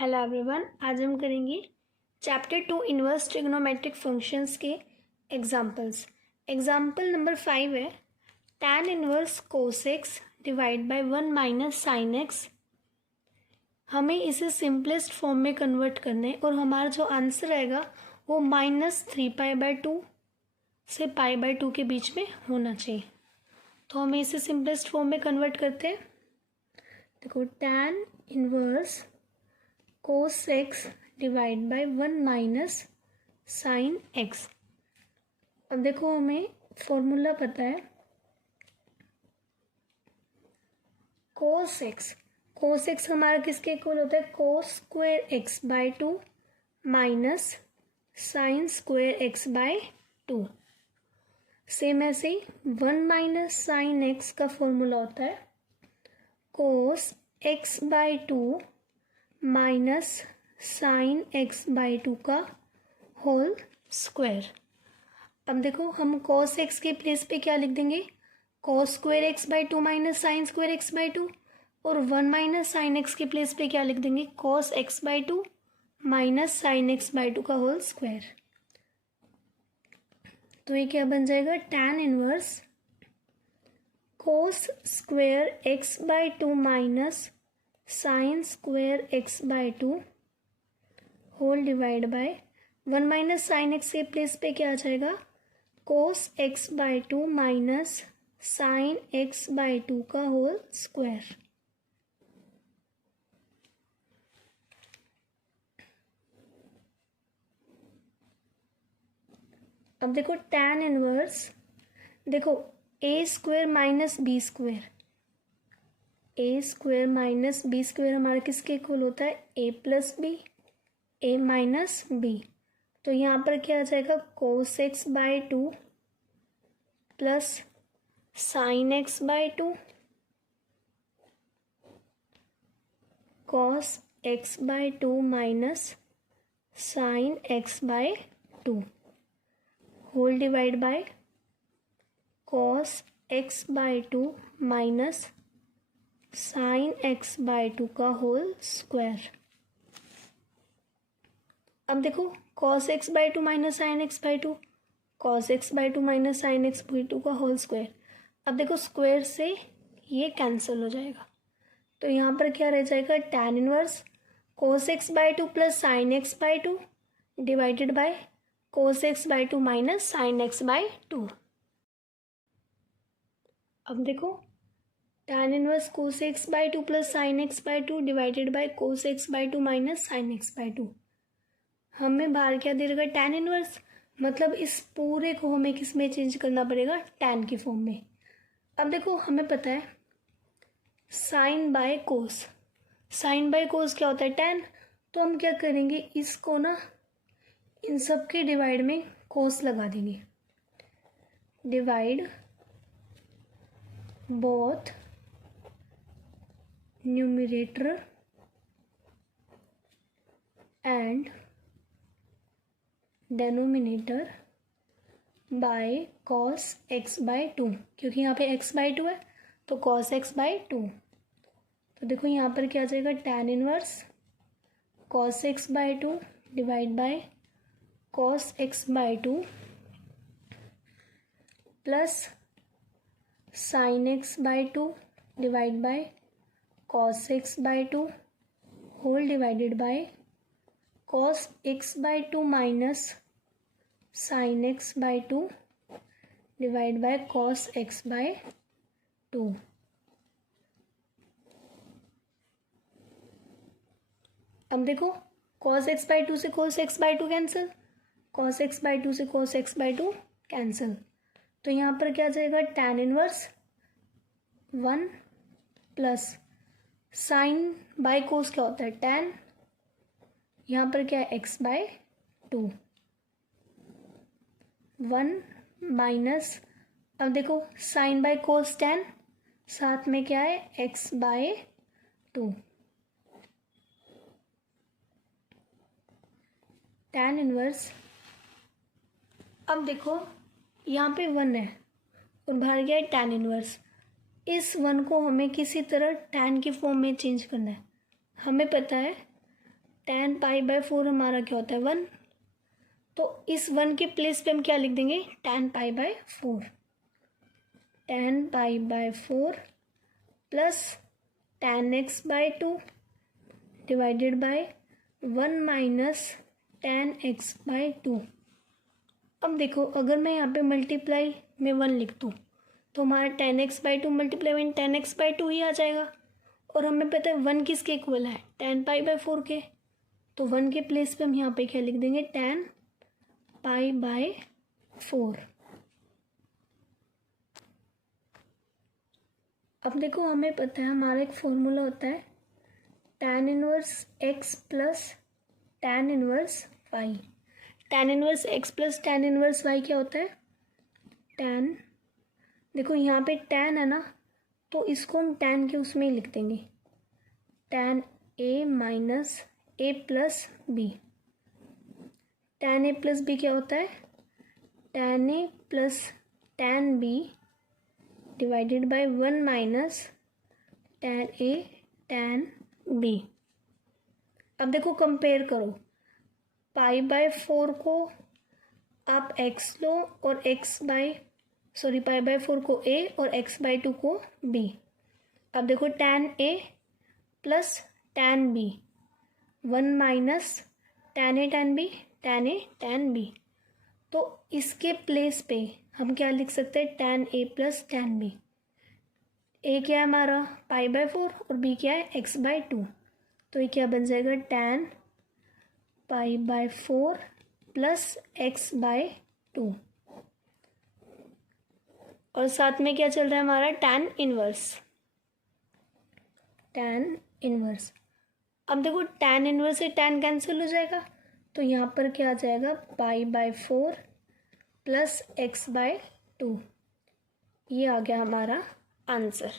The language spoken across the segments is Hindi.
हेलो एवरीवन, आज हम करेंगे चैप्टर 2 इनवर्स ट्रिग्नोमेट्रिक फंक्शंस के एग्जांपल्स। एग्जांपल नंबर 5 है tan inverse cos x divide by 1 minus sine x. हमें इसे सिंपलेस्ट फॉर्म में कन्वर्ट करना है और हमारा जो आंसर आएगा वो -3π/2 से π/2 के बीच में होना चाहिए। तो हमें इसे सिंपलेस्ट फॉर्म में कन्वर्ट करते हैं। देखो, tan inverse cos x divide by 1 minus sine x। अब देखो, हमें फॉर्मूला पता है cos x हमारा किसके इक्वल होता है? cos square x by 2 minus sine square x by 2। Same ऐसे ही 1 माइनस साइन x का फॉर्मूला होता है cos x by 2 minus sine x by 2 का होल स्क्वायर। अब देखो, हम cos x के प्लेस पे क्या लिख देंगे? cos square x by 2 minus sine square x by 2, और 1 माइनस साइन एक्स के प्लेस पे क्या लिख देंगे? cos x by 2 minus sine x by 2 का होल स्क्वायर। तो ये क्या बन जाएगा? tan inverse cos square x by 2 minus sine square x by 2 whole divide by 1 minus sine x के प्लेस पे क्या आ जाएगा? cos x by 2 minus sine x by 2 का होल स्क्वायर। अब देखो, tan इनवर्स, देखो a square minus B square, A square minus B square हमारा किसके इक्वल होता है? A plus B, A minus B. तो यहाँ पर क्या आ जाएगा? cos x by 2 plus sine x by 2 cos x by 2 minus sine x by 2 whole divide by cos x by 2 minus sine x by 2 का होल स्क्वायर। अब देखो, cos x by 2 minus sine x by 2, cos x by 2 minus sine x by 2 का होल स्क्वायर। अब देखो, स्क्वायर से ये कैंसिल हो जाएगा, तो यहाँ पर क्या रह जाएगा? tan inverse cos x by 2 plus sine x by 2 divided by cos x by 2 minus sine x by 2। अब देखो, tan inverse cos x by 2 plus sine x by 2 divided by cos x by 2 minus sine x by 2। हमें बाहर क्या दे रहेगा? tan इनवर्स, मतलब इस पूरे को हमें किस में चेंज करना पड़ेगा? tan की फॉर्म में। अब देखो, हमें पता है sine by cos, sine by cos क्या होता है? tan। तो हम क्या करेंगे? इसको ना इन सब के डिवाइड में कोस लगा देंगे। Divide both numerator and denominator by cos x by 2, क्योंकि यहाँ पे x बाय 2 है तो cos x बाय 2। तो देखो, यहाँ पर क्या आ जाएगा? tan inverse cos x by 2 divide by cos x by 2 plus sine x by 2 divide by cos x by 2 whole divided bye cos x by 2 minus sine x by 2 divide by cos x by 2। अब देखो, cos x बाय 2 से cos x by 2 cancel, cos x by 2 से cos x बाय 2 कैंसिल। तो यहाँ पर क्या जाएगा? tan inverse 1 plus sign by cos क्या होता है? tan। यहाँ पर क्या है? x बाय 2 1 माइनस, अब देखो साइन बाय कोस tan, साथ में क्या है? x by 2। tan इनवर्स, अब देखो यहाँ पे 1 है और बाहर क्या है? tan inverse. इस 1 को हमें किसी तरह tan की फॉर्म में चेंज करना है। हमें पता है tan पाई बाय 4 हमारा क्या होता है 1, तो इस 1 के प्लेस पे हम क्या लिख देंगे tan pi by 4, tan pi by 4 plus tan x by 2 divided by 1 minus tan x by 2। अब देखो अगर मैं यहाँ पे मल्टीप्लाई में 1 लिख दूँ तो हमारा tan x बाई 2 मल्टीप्लाई में tan x बाई 2 ही आ जाएगा, और हमें पता है 1 किसके इक्वल है tan पाई बाय 4 के, तो 1 के प्लेस पे हम यहाँ पे क्या लिख देंगे tan पाई बाय 4। अब देखो हमें पता है हमारा एक फॉर्मूला होता है tan inverse x plus tan inverse y। tan inverse x plus tan inverse y क्या होता है tan, देखो यहाँ पे tan है ना, तो इसको हम tan के उसमें ही लिख देंगे tan a minus a plus b. tan a plus b क्या होता है tan a plus tan b divided by 1 minus tan a tan b। अब देखो कंपेयर करो, पाई बाय 4 को आप x लो और पाई बाय 4 को a और x बाय 2 को b। अब देखो tan a plus tan b 1 minus tan a tan b, तो इसके प्लेस पे हम क्या लिख सकते हैं tan a plus tan b। a क्या है हमारा पाई बाय 4 और b क्या है x बाय 2, तो ये क्या बन जाएगा tan pi by 4 plus x by 2, और साथ में क्या चल रहा है हमारा tan इनवर्स। अब देखो tan इनवर्स से tan कैंसिल हो जाएगा, तो यहाँ पर क्या आ जाएगा pi by 4 plus x by 2, ये आ गया हमारा आंसर।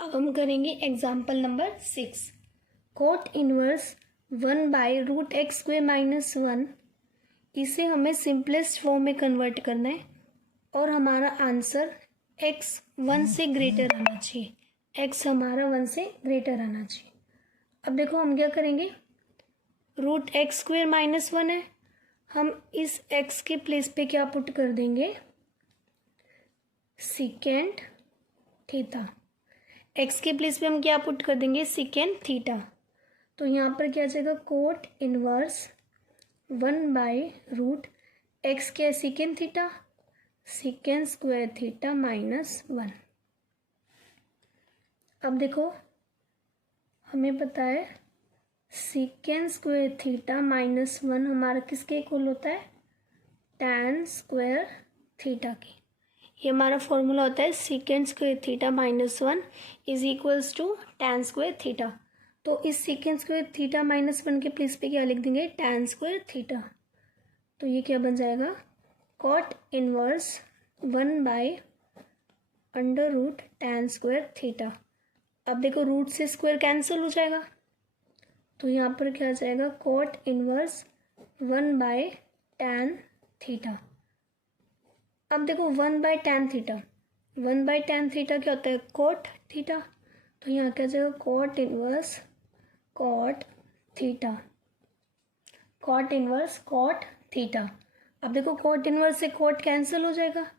अब हम करेंगे example number 6, cot inverse 1 by root x square minus 1। इसे हमें सिंपलेस्ट फॉर्म में कन्वर्ट करना है और हमारा आंसर x 1 से ग्रेटर आना चाहिए, x हमारा 1 से ग्रेटर आना चाहिए। अब देखो हम क्या करेंगे, रूट एक्स स्क्वेयर माइनस 1 है, हम इस x के प्लेस पे क्या पुट कर देंगे सीकेंट थीटा। x के प्लेस पे हम क्या पुट कर देंगे सीकेंट थीटा, तो यहाँ पर क्या आ जाएगा cot inverse 1 by root x क्या है secant theta, secant square theta minus 1। अब देखो हमें पता है सीकेंट स्क्वायर थीटा माइनस 1 हमारा किसके इक्वल होता है tan स्क्वायर थीटा के। ये हमारा फॉर्मूला होता है secant square theta minus 1 is equals to tan square theta. तो इस सीकेंट स्क्वायर थीटा माइनस 1 के प्लेस पे क्या लिख देंगे tan स्क्वायर थीटा, तो ये क्या बन जाएगा cot inverse 1 by under root tan square theta. अब देखो रूट से स्क्वायर कैंसिल हो जाएगा, तो यहाँ पर क्या आ जाएगा cot inverse 1 by tan theta. अब देखो 1 by tan theta, 1 by tan theta क्या होता है कॉट थीटा, तो यहाँ क्या आ जाएगा cot inverse cot theta, cot inverse cot theta. अब देखो कॉट इनवर्स से कॉट कैंसिल हो जाएगा,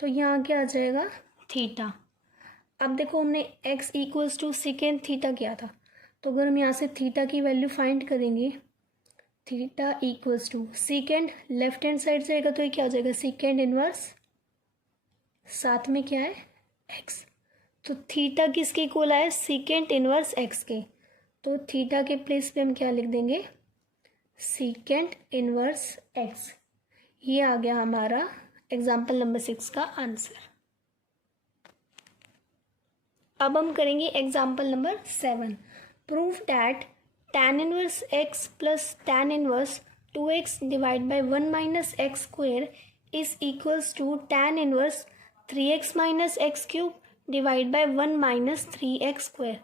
तो यहाँ क्या आ जाएगा थीटा। अब देखो हमने x equals to secant theta किया था, तो अगर हम यहाँ से थीटा की वैल्यू फाइंड करेंगे theta equals to secant left hand side जाएगा, तो ये क्या हो जाएगा सीकेंट इनवर्स साथ में क्या है x, तो थीटा किसके इक्वल है सीकेंट इनवर्स x के, तो थीटा के प्लेस पे हम क्या लिख देंगे सीकेंट इनवर्स x। ये आ गया हमारा एग्जाम्पल नंबर 6 का आंसर। अब हम करेंगे example number 7, prove that tan inverse x plus tan inverse 2x divide by 1 minus x square is equals to tan inverse 3x minus x cube divide by 1 minus 3x square.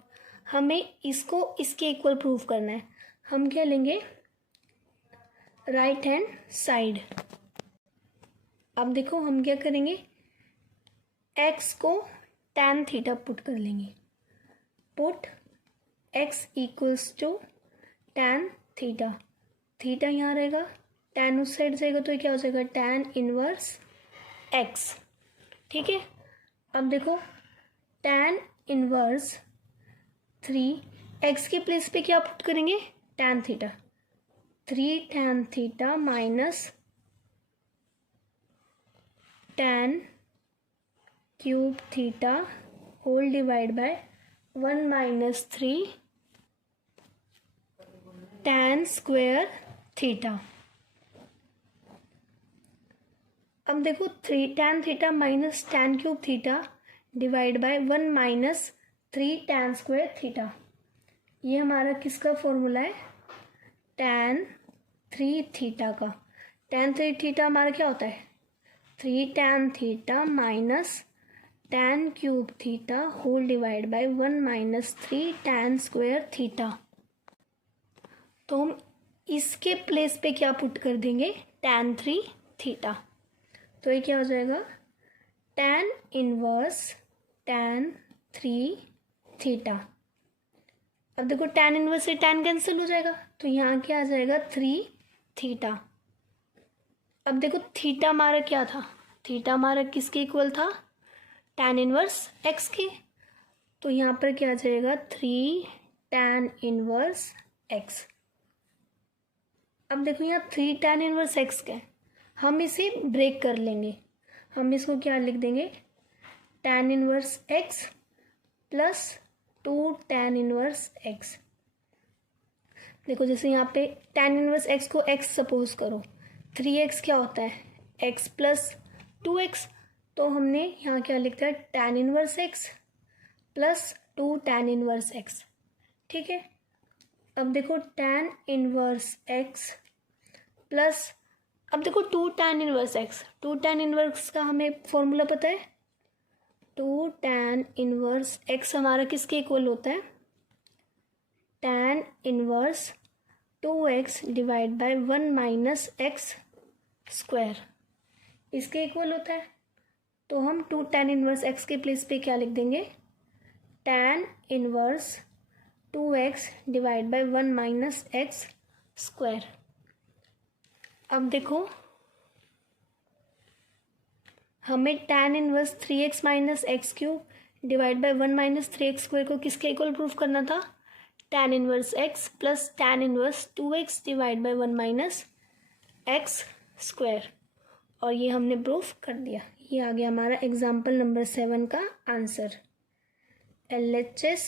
हमें इसको इसके इक्वल प्रूव करना है। हम क्या लेंगे राइट हैंड साइड। अब देखो हम क्या करेंगे x को tan थीटा पुट कर लेंगे, put x equals to tan theta, theta यहाँ रहेगा, tan उस साइड जाएगा तो ये क्या हो जाएगा tan इनवर्स x। ठीक है, अब देखो tan इनवर्स 3x के प्लेस पे क्या पुट करेंगे tan theta, 3 tan theta minus tan cube theta whole divide by 1 minus 3 tan square theta. अब देखो 3 tan theta minus tan cube theta divide by 1 minus 3 tan square theta, ये हमारा किसका फॉर्मूला है tan 3 थीटा का। tan 3 थीटा हमारा क्या होता है 3 tan theta minus tan cube theta whole divide by 1 minus 3 tan square theta. तो हम इसके प्लेस पे क्या पुट कर देंगे tan 3 थीटा, तो ये क्या हो जाएगा tan इनवर्स tan 3 थीटा। अब देखो tan इनवर्स से tan कैंसिल हो जाएगा तो यहाँ क्या आ जाएगा 3 थीटा। अब देखो थीटा हमारा क्या था, थीटा हमारा किसके इक्वल था tan इनवर्स x के, तो यहाँ पर क्या आ जाएगा 3 tan इनवर्स x। अब देखो यहाँ 3 tan इनवर्स x का है, हम इसे ब्रेक कर लेंगे, हम इसको क्या लिख देंगे tan inverse x plus 2 tan inverse x। देखो जैसे यहाँ पे tan इनवर्स x को x सपोज करो, 3x क्या होता है x प्लस 2x, तो हमने यहाँ क्या लिखा है tan inverse x plus 2 tan inverse x। ठीक है, अब देखो tan इनवर्स x प्लस, अब देखो 2 tan inverse x, 2 tan inverse का हमें फॉर्मूला पता है 2 tan इनवर्स x हमारा किसके इक्वल होता है tan inverse 2x divide by 1 minus x square, इसके इक्वल होता है। तो हम 2 tan इनवर्स x के प्लेस पे क्या लिख देंगे tan inverse 2x divide by 1 minus x square. अब देखो हमें tan inverse 3x minus x cube divide by 1 minus 3x square को किसके इक्वल प्रूफ करना था tan inverse x plus tan inverse 2x divide by 1 minus x square, और ये हमने प्रूफ कर दिया। ये आ गया हमारा एग्जाम्पल नंबर 7 का answer. LHS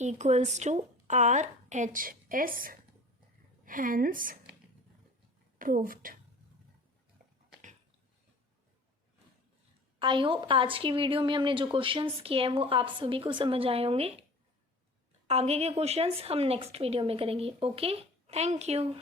equals to RHS, hence proved. I hope आज की वीडियो में हमने जो क्वेश्चंस किए हैं वो आप सभी को समझ आए होंगे। आगे के क्वेश्चंस हम नेक्स्ट वीडियो में करेंगे। Okay, thank you.